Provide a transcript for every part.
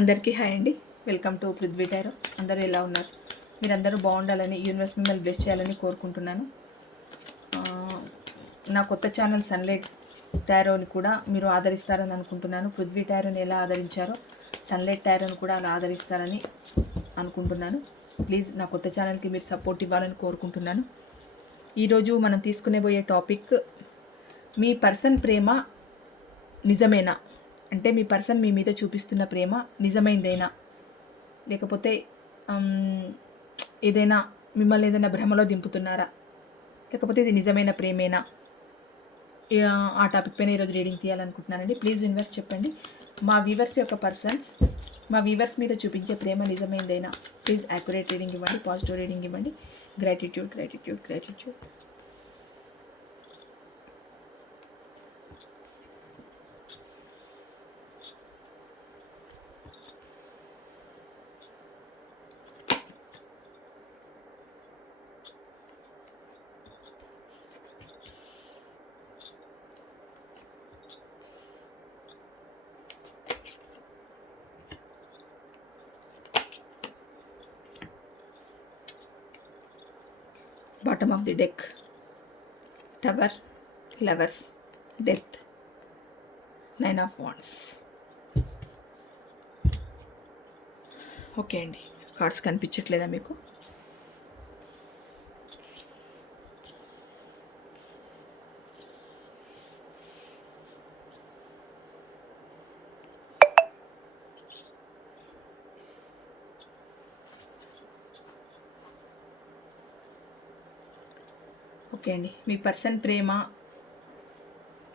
అందరికీ హాయ్ అండి. Welcome to Prithvi tarot. అందరూ ఎలా ఉన్నారు? మీరందరూ బాగుండాలని యూనివర్స్ మిమ్మల్ని బ్లెస్ చేయాలని కోరుకుంటున్నాను. నా కొత్త ఛానల్ సన్లైట్ టైరోని కూడా మీరు ఆదరిస్తారని అనుకుంటున్నాను. పృథ్వీ టైరోని ఎలా ఆదరించారో సన్లైట్ టైరోని కూడా అలా ఆదరిస్తారని అనుకుంటున్నాను. ప్లీజ్ నా కొత్త ఛానల్కి మీరు సపోర్ట్ ఇవ్వాలని కోరుకుంటున్నాను. ఈరోజు మనం తీసుకునే పోయే టాపిక్ మీ పర్సన్ ప్రేమ నిజమేనా? అంటే మీ పర్సన్ మీ మీద చూపిస్తున్న ప్రేమ నిజమైందేనా? లేకపోతే ఏదైనా మిమ్మల్ని ఏదైనా భ్రమలో దింపుతున్నారా? లేకపోతే ఇది నిజమైన ప్రేమేనా? ఆ, టాపిక్ పైన ఈరోజు రీడింగ్ తీయాలనుకుంటున్నానండి. ప్లీజ్ ఇన్వెస్ట్ చెప్పండి. మా వీవర్స్ యొక్క పర్సన్స్ మా వీవర్స్ మీద చూపించే ప్రేమ నిజమైందైనా? ప్లీజ్ యాక్యురేట్ రీడింగ్ ఇవ్వండి పాజిటివ్ రీడింగ్ ఇవ్వండి. Gratitude gratitude gratitude. Bottom of the deck tower lovers death nine of wands okay అండి కార్డ్స్ కనిపించట్లేదా మీకు? ఓకే అండి. మీ పర్సన్ ప్రేమ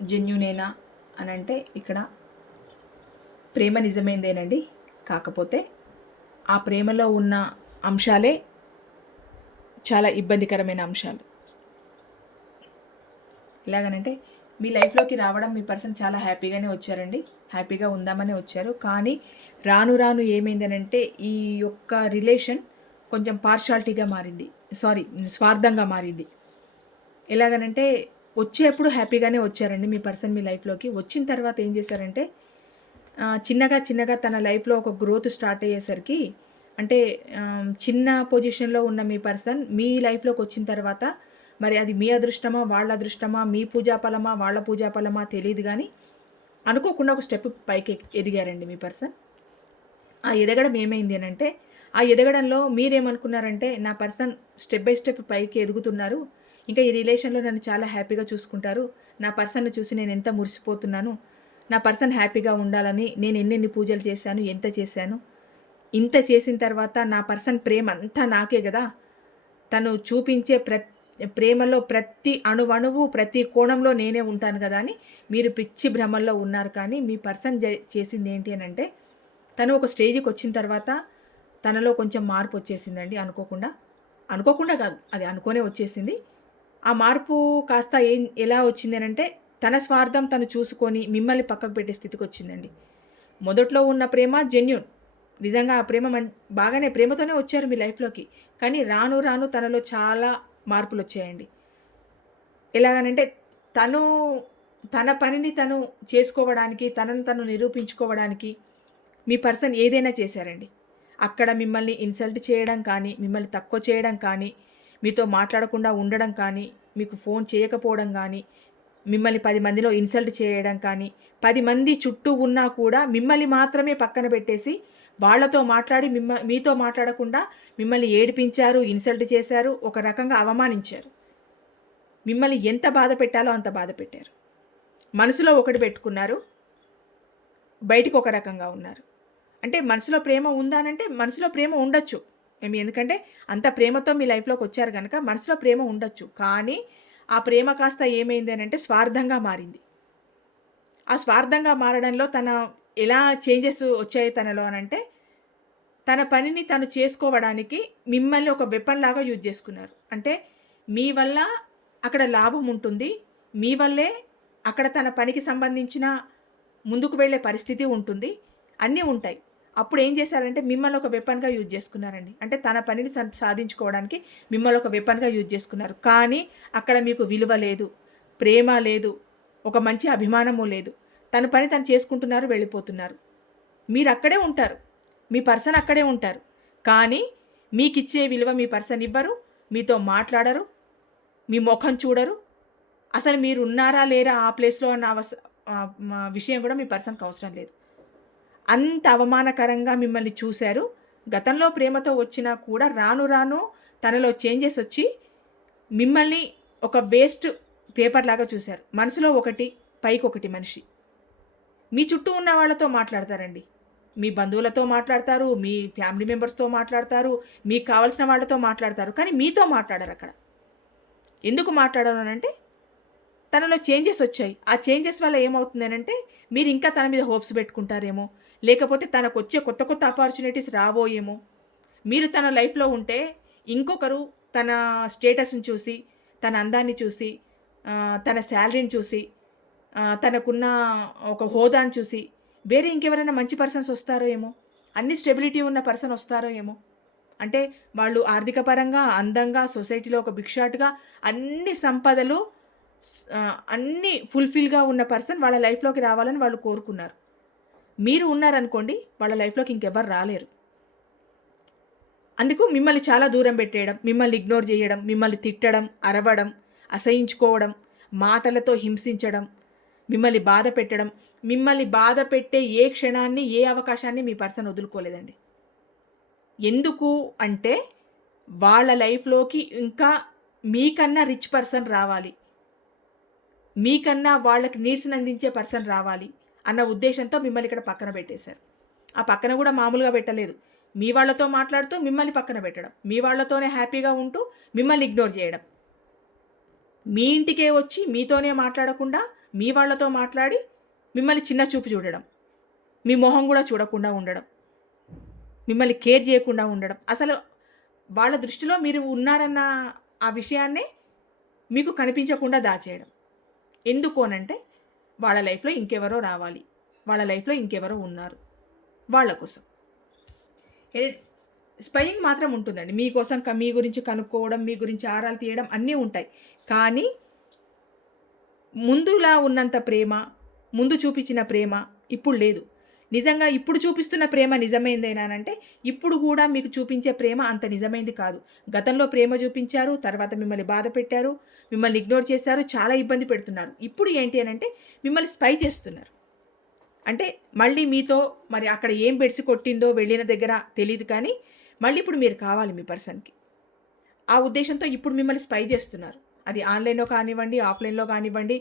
జెన్యునేనా అని అంటే ఇక్కడ ప్రేమ నిజమైందేనండి. కాకపోతే ఆ ప్రేమలో ఉన్న అంశాలే చాలా ఇబ్బందికరమైన అంశాలు. ఎలాగనంటే మీ లైఫ్లోకి రావడం మీ పర్సన్ చాలా హ్యాపీగానే వచ్చారండి. హ్యాపీగా ఉందామని వచ్చారు. కానీ రాను రాను ఏమైందనంటే ఈ యొక్క రిలేషన్ కొంచెం పార్షాలిటీగా మారింది. సారీ స్వార్థంగా మారింది. ఎలాగనంటే వచ్చేప్పుడు హ్యాపీగానే వచ్చారండి మీ పర్సన్ మీ లైఫ్లోకి. వచ్చిన తర్వాత ఏం చేశారంటే చిన్నగా చిన్నగా తన లైఫ్లో ఒక గ్రోత్ స్టార్ట్ అయ్యేసరికి అంటే చిన్న పొజిషన్లో ఉన్న మీ పర్సన్ మీ లైఫ్లోకి వచ్చిన తర్వాత మరి అది మీ అదృష్టమా వాళ్ళ అదృష్టమా మీ పూజాఫలమా వాళ్ళ పూజాఫలమా తెలియదు కానీ అనుకోకుండా ఒక స్టెప్ పైకి ఎదిగారండి మీ పర్సన్. ఆ ఎదగడం ఏమైంది అని అంటే ఆ ఎదగడంలో మీరేమనుకున్నారంటే నా పర్సన్ స్టెప్ బై స్టెప్ పైకి ఎదుగుతున్నారు ఇంకా ఈ రిలేషన్లో నన్ను చాలా హ్యాపీగా చూసుకుంటారు. నా పర్సన్ను చూసి నేను ఎంత మురిసిపోతున్నాను. నా పర్సన్ హ్యాపీగా ఉండాలని నేను ఎన్నెన్ని పూజలు చేశాను ఎంత చేశాను. ఇంత చేసిన తర్వాత నా పర్సన్ ప్రేమ అంతా నాకే కదా తను చూపించే ప్ర ప్రేమలో ప్రతి అణువణువు ప్రతి కోణంలో నేనే ఉంటాను కదా అని మీరు పిచ్చి భ్రమల్లో ఉన్నారు. కానీ మీ పర్సన్ చేసింది ఏంటి అని అంటే తను ఒక స్టేజ్కి వచ్చిన తర్వాత తనలో కొంచెం మార్పు వచ్చేసిందండి అనుకోకుండా. అనుకోకుండా కాదు అది అనుకోనే వచ్చేసింది. ఆ మార్పు కాస్త ఏం ఎలా వచ్చిందనంటే తన స్వార్థం తను చూసుకొని మిమ్మల్ని పక్కకు పెట్టే స్థితికి వచ్చిందండి. మొదట్లో ఉన్న ప్రేమ జెన్యున్ నిజంగా ఆ ప్రేమ మన్ బాగానే ప్రేమతోనే వచ్చారు మీ లైఫ్లోకి. కానీ రాను రాను తనలో చాలా మార్పులు వచ్చాయండి. ఎలాగనంటే తను తన పనిని తను చేసుకోవడానికి తనను తను నిరూపించుకోవడానికి మీ పర్సన్ ఏదైనా చేశారండి. అక్కడ మిమ్మల్ని ఇన్సల్ట్ చేయడం కానీ మిమ్మల్ని తక్కువ చేయడం కానీ మీతో మాట్లాడకుండా ఉండడం కానీ మీకు ఫోన్ చేయకపోవడం కానీ మిమ్మల్ని పది మందిలో ఇన్సల్ట్ చేయడం కానీ పది మంది చుట్టూ ఉన్నా కూడా మిమ్మల్ని మాత్రమే పక్కన పెట్టేసి వాళ్ళతో మాట్లాడి మిమ్మ మీతో మాట్లాడకుండా మిమ్మల్ని ఏడిపించారు ఇన్సల్ట్ చేశారు ఒక రకంగా అవమానించారు. మిమ్మల్ని ఎంత బాధ పెట్టాలో అంత బాధ పెట్టారు. మనసులో ఒకటి పెట్టుకున్నారు బయటికి ఒక రకంగా ఉన్నారు. అంటే మనసులో ప్రేమ ఉందానంటే మనసులో ప్రేమ ఉండొచ్చు. మేము ఎందుకంటే అంత ప్రేమతో మీ లైఫ్లోకి వచ్చారు కనుక మనసులో ప్రేమ ఉండొచ్చు. కానీ ఆ ప్రేమ కాస్త ఏమైంది అని అంటే స్వార్థంగా మారింది. ఆ స్వార్థంగా మారడంలో తన ఎలా చేంజెస్ వచ్చాయి తనలో అని అంటే తన పనిని తను చేసుకోవడానికి మిమ్మల్ని ఒక వెపన్ లాగా యూజ్ చేసుకున్నారు. అంటే మీ వల్ల అక్కడ లాభం ఉంటుంది. మీ వల్లే అక్కడ తన పనికి సంబంధించిన ముందుకు వెళ్ళే పరిస్థితి ఉంటుంది. అన్నీ ఉంటాయి. అప్పుడు ఏం చేశారంటే మిమ్మల్ని ఒక వెపన్గా యూజ్ చేసుకున్నారండి. అంటే తన పనిని సాధించుకోవడానికి మిమ్మల్ని ఒక వెపన్గా యూజ్ చేసుకున్నారు. కానీ అక్కడ మీకు విలువ లేదు ప్రేమ లేదు ఒక మంచి అభిమానము లేదు. తన పని తను చేసుకుంటున్నారు వెళ్ళిపోతున్నారు. మీరు అక్కడే ఉంటారు. మీ పర్సన్ అక్కడే ఉంటారు. కానీ మీకు ఇచ్చే విలువ మీ పర్సన్ ఇవ్వరు మీతో మాట్లాడరు మీ ముఖం చూడరు. అసలు మీరు ఉన్నారా లేరా ఆ ప్లేస్లో అన్న అవస విషయం కూడా మీ పర్సన్కి అవసరం లేదు. అంత అవమానకరంగా మిమ్మల్ని చూశారు. గతంలో ప్రేమతో వచ్చినా కూడా రాను రాను తనలో చేంజెస్ వచ్చి మిమ్మల్ని ఒక వేస్ట్ పేపర్ లాగా చూశారు. మనసులో ఒకటి పైకి ఒకటి మనిషి. మీ చుట్టూ ఉన్న వాళ్ళతో మాట్లాడతారండి. మీ బంధువులతో మాట్లాడతారు మీ ఫ్యామిలీ మెంబర్స్తో మాట్లాడతారు మీకు కావాల్సిన వాళ్ళతో మాట్లాడతారు కానీ మీతో మాట్లాడరు అక్కడ. ఎందుకు మాట్లాడరు అంటే తనలో చేంజెస్ వచ్చాయి. ఆ చేంజెస్ వల్ల ఏమవుతుందనంటే మీరు ఇంకా తన మీద హోప్స్ పెట్టుకుంటారేమో. లేకపోతే తనకు వచ్చే కొత్త కొత్త ఆపర్చునిటీస్ రాబోయేమో మీరు తన లైఫ్లో ఉంటే ఇంకొకరు తన స్టేటస్ని చూసి తన అందాన్ని చూసి తన శాలరీని చూసి తనకున్న ఒక హోదాని చూసి వేరే ఇంకెవరైనా మంచి పర్సన్స్ వస్తారో ఏమో? అన్ని స్టెబిలిటీ ఉన్న పర్సన్ వస్తారో ఏమో? అంటే వాళ్ళు ఆర్థిక పరంగా అందంగా సొసైటీలో ఒక భిక్షాటుగా అన్ని సంపదలు అన్ని ఫుల్ఫిల్గా ఉన్న పర్సన్ వాళ్ళ లైఫ్లోకి రావాలని వాళ్ళు కోరుకున్నారు. మీరు ఉన్నారనుకోండి వాళ్ళ లైఫ్లోకి ఇంకెవ్వరు రాలేరు. అందుకు మిమ్మల్ని చాలా దూరం పెట్టేయడం మిమ్మల్ని ఇగ్నోర్ చేయడం మిమ్మల్ని తిట్టడం అరవడం అసహించుకోవడం మాటలతో హింసించడం మిమ్మల్ని బాధ పెట్టడం మిమ్మల్ని బాధ పెట్టే ఏ క్షణాన్ని ఏ అవకాశాన్ని మీ పర్సన్ వదులుకోలేదండి. ఎందుకు అంటే వాళ్ళ లైఫ్లోకి ఇంకా మీకన్నా రిచ్ పర్సన్ రావాలి. మీకన్నా వాళ్ళకి నీడ్స్ని అందించే పర్సన్ రావాలి. అన్న ఉద్దేశంతో మిమ్మల్ని ఇక్కడ పక్కన పెట్టేశారు. ఆ పక్కన కూడా మామూలుగా పెట్టలేదు. మీ వాళ్ళతో మాట్లాడుతూ మిమ్మల్ని పక్కన పెట్టడం మీ వాళ్ళతోనే హ్యాపీగా ఉంటూ మిమ్మల్ని ఇగ్నోర్ చేయడం. మీ ఇంటికే వచ్చి మీతోనే మాట్లాడకుండా మీ వాళ్ళతో మాట్లాడి మిమ్మల్ని చిన్న చూపు చూడడం మీ మొహం కూడా చూడకుండా ఉండడం మిమ్మల్ని కేర్ చేయకుండా ఉండడం. అసలు వాళ్ళ దృష్టిలో మీరు ఉన్నారన్న ఆ విషయాన్నే మీకు కనిపించకుండా దాచేయడం. ఎందుకు అనంటే వాళ్ళ లైఫ్లో ఇంకెవరో రావాలి. వాళ్ళ లైఫ్లో ఇంకెవరో ఉన్నారు. వాళ్ళ కోసం. స్పైయింగ్ మాత్రం ఉంటుందండి. మీకోసం మీ గురించి కనుక్కోవడం మీ గురించి ఆరాలు తీయడం అన్నీ ఉంటాయి. కానీ ముందులా ఉన్నంత ప్రేమ ముందు చూపించిన ప్రేమ ఇప్పుడు లేదు. నిజంగా ఇప్పుడు చూపిస్తున్న ప్రేమ నిజమైందేనానంటే ఇప్పుడు కూడా మీకు చూపించే ప్రేమ అంత నిజమైంది కాదు. గతంలో ప్రేమ చూపించారు తర్వాత మిమ్మల్ని బాధ పెట్టారు మిమ్మల్ని ఇగ్నోర్ చేశారు చాలా ఇబ్బంది పెడుతున్నారు. ఇప్పుడు ఏంటి అని అంటే మిమ్మల్ని స్పై చేస్తున్నారు. అంటే మళ్ళీ మీతో మరి అక్కడ ఏం బెడిసి కొట్టిందో వెళ్ళిన దగ్గర తెలియదు కానీ మళ్ళీ ఇప్పుడు మీరు కావాలి మీ పర్సన్కి. ఆ ఉద్దేశంతో ఇప్పుడు మిమ్మల్ని స్పై చేస్తున్నారు. అది ఆన్లైన్లో కానివ్వండి ఆఫ్లైన్లో కానివ్వండి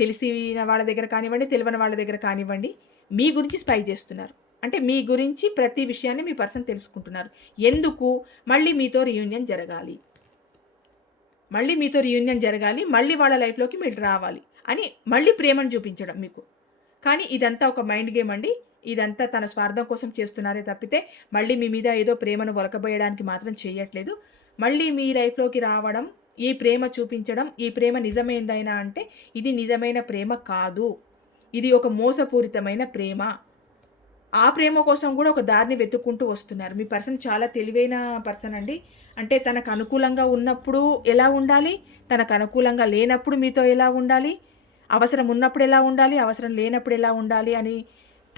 తెలిసిన వాళ్ళ దగ్గర కానివ్వండి తెలియని వాళ్ళ దగ్గర కానివ్వండి మీ గురించి స్పై చేస్తున్నారు. అంటే మీ గురించి ప్రతి విషయాన్ని మీ పర్సన్ తెలుసుకుంటున్నారు. ఎందుకు? మళ్ళీ మీతో రియూనియన్ జరగాలి. మళ్ళీ మీతో రియూనియన్ జరగాలి. మళ్ళీ వాళ్ళ లైఫ్లోకి మీరు రావాలి అని మళ్ళీ ప్రేమను చూపించడం మీకు. కానీ ఇదంతా ఒక మైండ్ గేమ్ అండి. ఇదంతా తన స్వార్థం కోసం చేస్తున్నారే తప్పితే మళ్ళీ మీ మీద ఏదో ప్రేమను ఒలకబోయడానికి మాత్రం చేయట్లేదు. మళ్ళీ మీ లైఫ్లోకి రావడం ఈ ప్రేమ చూపించడం ఈ ప్రేమ నిజమైందైనా అంటే ఇది నిజమైన ప్రేమ కాదు. ఇది ఒక మోసపూరితమైన ప్రేమ. ఆ ప్రేమ కోసం కూడా ఒక దారిని వెతుక్కుంటూ వస్తున్నారు. మీ పర్సన్ చాలా తెలివైన పర్సన్ అండి. అంటే తనకు అనుకూలంగా ఉన్నప్పుడు ఎలా ఉండాలి? తనకు అనుకూలంగా లేనప్పుడు మీతో ఎలా ఉండాలి? అవసరం ఉన్నప్పుడు ఎలా ఉండాలి? అవసరం లేనప్పుడు ఎలా ఉండాలి? అని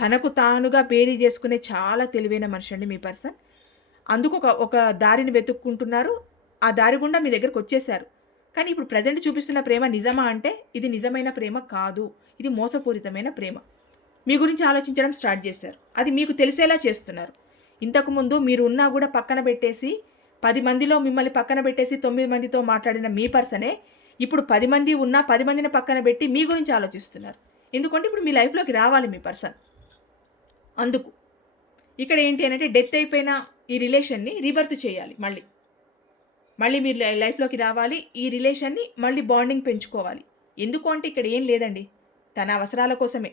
తనకు తానుగా పేరీ చేసుకునే చాలా తెలివైన మనిషి అండి మీ పర్సన్. అందుకు ఒక ఒక దారిని వెతుక్కుంటున్నారు. ఆ దారి గుండా మీ దగ్గరకు వచ్చేసారు కానీ ఇప్పుడు ప్రజెంట్ చూపిస్తున్న ప్రేమ నిజమా అంటే ఇది నిజమైన ప్రేమ కాదు. ఇది మోసపూరితమైన ప్రేమ. మీ గురించి ఆలోచించడం స్టార్ట్ చేశారు. అది మీకు తెలిసేలా చేస్తున్నారు. ఇంతకుముందు మీరు ఉన్నా కూడా పక్కన పెట్టేసి పది మందిలో మిమ్మల్ని పక్కన పెట్టేసి తొమ్మిది మందితో మాట్లాడిన మీ పర్సనే ఇప్పుడు పది మంది ఉన్నా పది మందిని పక్కన పెట్టి మీ గురించి ఆలోచిస్తున్నారు. ఎందుకంటే ఇప్పుడు మీ లైఫ్లోకి రావాలి మీ పర్సన్ అందుకు. ఇక్కడ ఏంటి అంటే డెత్ అయిపోయిన ఈ రిలేషన్ని రివర్త్ చేయాలి మళ్ళీ. మళ్ళీ మీరు లై- లైఫ్లోకి రావాలి ఈ రిలేషన్ని మళ్ళీ బాండింగ్ పెంచుకోవాలి. ఎందుకు అంటే ఇక్కడ ఏం లేదండి. తన అవసరాల కోసమే.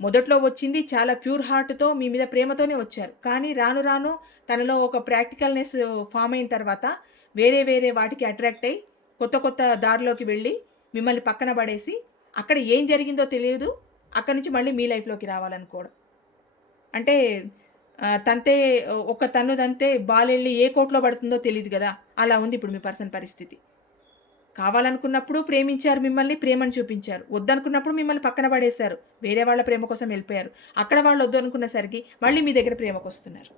మొదట్లో వచ్చింది చాలా ప్యూర్ హార్ట్తో మీ మీద ప్రేమతోనే వచ్చారు. కానీ రాను రాను తనలో ఒక ప్రాక్టికల్నెస్ ఫామ్ అయిన తర్వాత వేరే వేరే వాటికి అట్రాక్ట్ అయ్యి కొత్త కొత్త దారిలోకి వెళ్ళి మిమ్మల్ని పక్కన పడేసి అక్కడ ఏం జరిగిందో తెలియదు అక్కడి నుంచి మళ్ళీ మీ లైఫ్లోకి రావాలనుకోవడం. అంటే తంతే ఒక తన్ను తంతే బాలెళ్ళి ఏ కోట్లో పడుతుందో తెలియదు కదా. అలా ఉంది ఇప్పుడు మీ పర్సన్ పరిస్థితి. కావాలనుకున్నప్పుడు ప్రేమించారు మిమ్మల్ని ప్రేమను చూపించారు. వద్దనుకున్నప్పుడు మిమ్మల్ని పక్కన పడేశారు. వేరే వాళ్ళ ప్రేమ కోసం వెళ్ళిపోయారు. అక్కడ వాళ్ళు వద్దనుకున్నసరికి మళ్ళీ మీ దగ్గర ప్రేమకు వస్తున్నారు.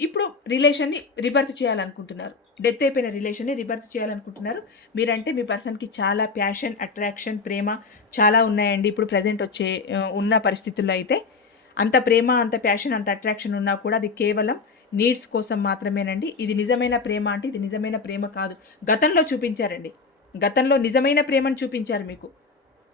ఇప్పుడు రిలేషన్ని రిబర్త్ చేయాలనుకుంటున్నారు. డెత్ అయిపోయిన రిలేషన్ని రిబర్త్ చేయాలనుకుంటున్నారు. మీరంటే మీ పర్సన్కి చాలా ప్యాషన్ అట్రాక్షన్ ప్రేమ చాలా ఉన్నాయండి. ఇప్పుడు ప్రజెంట్ వచ్చే ఉన్న పరిస్థితుల్లో అయితే అంత ప్రేమ అంత ప్యాషన్ అంత అట్రాక్షన్ ఉన్నా కూడా అది కేవలం నీడ్స్ కోసం మాత్రమేనండి. ఇది నిజమైన ప్రేమ అంటే ఇది నిజమైన ప్రేమ కాదు. గతంలో చూపించారండి. గతంలో నిజమైన ప్రేమను చూపించారు మీకు.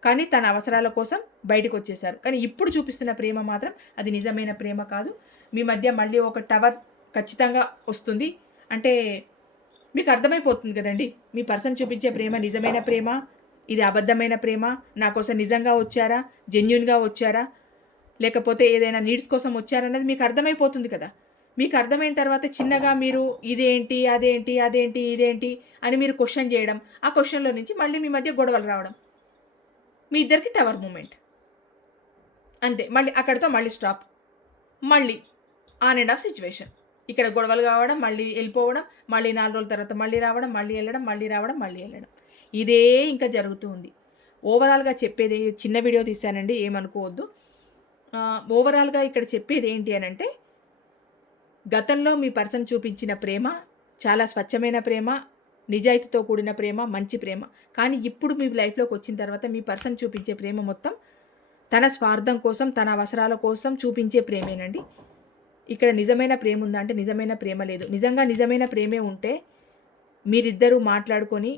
కానీ తన అవసరాల కోసం బయటకు వచ్చేసారు కానీ ఇప్పుడు చూపిస్తున్న ప్రేమ మాత్రం అది నిజమైన ప్రేమ కాదు. మీ మధ్య మళ్ళీ ఒక టవర్ ఖచ్చితంగా వస్తుంది. అంటే మీకు అర్థమైపోతుంది కదండి. మీ పర్సన్ చూపించే ప్రేమ నిజమైన ప్రేమ ఇది అబద్ధమైన ప్రేమ నా కోసం నిజంగా వచ్చారా జెన్యున్గా వచ్చారా లేకపోతే ఏదైనా నీడ్స్ కోసం వచ్చారన్నది మీకు అర్థమైపోతుంది కదా. మీకు అర్థమైన తర్వాత చిన్నగా మీరు ఇదేంటి అదేంటి అదేంటి ఇదేంటి అని మీరు క్వశ్చన్ చేయడం ఆ క్వశ్చన్లో నుంచి మళ్ళీ మీ మధ్య గొడవలు రావడం. మీ ఇద్దరికి టవర్ మూమెంట్. అంతే మళ్ళీ అక్కడితో మళ్ళీ స్టాప్. మళ్ళీ ఆన్ అండ్ ఆఫ్ సిచ్యువేషన్ ఇక్కడ గొడవలు కావడం మళ్ళీ వెళ్ళిపోవడం మళ్ళీ నాలుగు రోజుల తర్వాత మళ్ళీ రావడం మళ్ళీ వెళ్ళడం మళ్ళీ రావడం మళ్ళీ వెళ్ళడం. ఇదే ఇంకా జరుగుతూ ఉంది. ఓవరాల్గా చెప్పేది చిన్న వీడియో తీశానండి ఏమనుకోవద్దు. ఓవరాల్గా ఇక్కడ చెప్పేది ఏంటి అని అంటే గతంలో మీ పర్సన్ చూపించిన ప్రేమ చాలా స్వచ్ఛమైన ప్రేమ నిజాయితీతో కూడిన ప్రేమ మంచి ప్రేమ. కానీ ఇప్పుడు మీ లైఫ్లోకి వచ్చిన తర్వాత మీ పర్సన్ చూపించే ప్రేమ మొత్తం తన స్వార్థం కోసం తన అవసరాల కోసం చూపించే ప్రేమేనండి. ఇక్కడ నిజమైన ప్రేమ ఉందా అంటే నిజమైన ప్రేమ లేదు. నిజంగా నిజమైన ప్రేమే ఉంటే మీరిద్దరూ మాట్లాడుకొని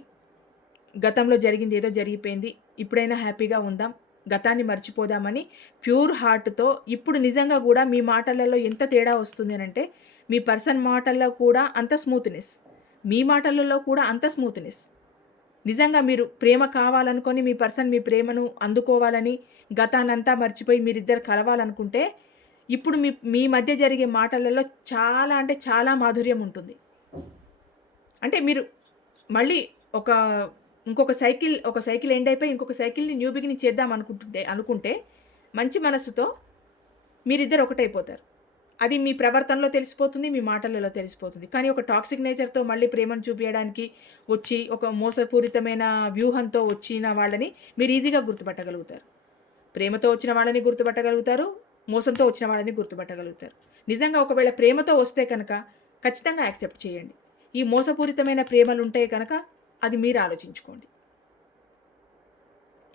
గతంలో జరిగింది ఏదో జరిగిపోయింది ఇప్పుడైనా హ్యాపీగా ఉందాం గతాన్ని మర్చిపోదామని ప్యూర్ హార్ట్తో ఇప్పుడు నిజంగా కూడా మీ మాటలలో ఎంత తేడా వస్తుంది అని అంటే మీ పర్సన్ మాటల్లో కూడా అంత స్మూత్నెస్. మీ మాటలలో కూడా అంత స్మూత్నెస్. నిజంగా మీరు ప్రేమ కావాలనుకొని మీ పర్సన్ మీ ప్రేమను అందుకోవాలని గతానంతా మర్చిపోయి మీరిద్దరు కలవాలనుకుంటే ఇప్పుడు మీ మీ మధ్య జరిగే మాటలలో చాలా అంటే చాలా మాధుర్యం ఉంటుంది. అంటే మీరు మళ్ళీ ఒక ఇంకొక సైకిల్ ఒక సైకిల్ ఎండ్ అయిపోయి ఇంకొక సైకిల్ని న్యూ బిగినింగ్ చేద్దాం అనుకుంటుంటే అనుకుంటే మంచి మనస్సుతో మీరిద్దరు ఒకటైపోతారు. అది మీ ప్రవర్తనలో తెలిసిపోతుంది మీ మాటలలో తెలిసిపోతుంది. కానీ ఒక టాక్సిక్ నేచర్తో మళ్ళీ ప్రేమను చూపించడానికి వచ్చి ఒక మోసపూరితమైన వ్యూహంతో వచ్చిన వాళ్ళని మీరు ఈజీగా గుర్తుపట్టగలుగుతారు. ప్రేమతో వచ్చిన వాళ్ళని గుర్తుపట్టగలుగుతారు మోసంతో వచ్చిన వాళ్ళని గుర్తుపట్టగలుగుతారు. నిజంగా ఒకవేళ ప్రేమతో వస్తే కనుక ఖచ్చితంగా యాక్సెప్ట్ చేయండి. ఈ మోసపూరితమైన ప్రేమలు ఉంటే కనుక అది మీరు ఆలోచించుకోండి.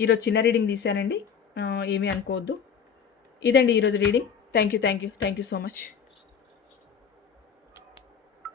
ఈరోజు చిన్న రీడింగ్ తీశానండి. ఏమీ అనుకోవద్దు. ఇదండి ఈరోజు reading. Thank you thank you thank you so much.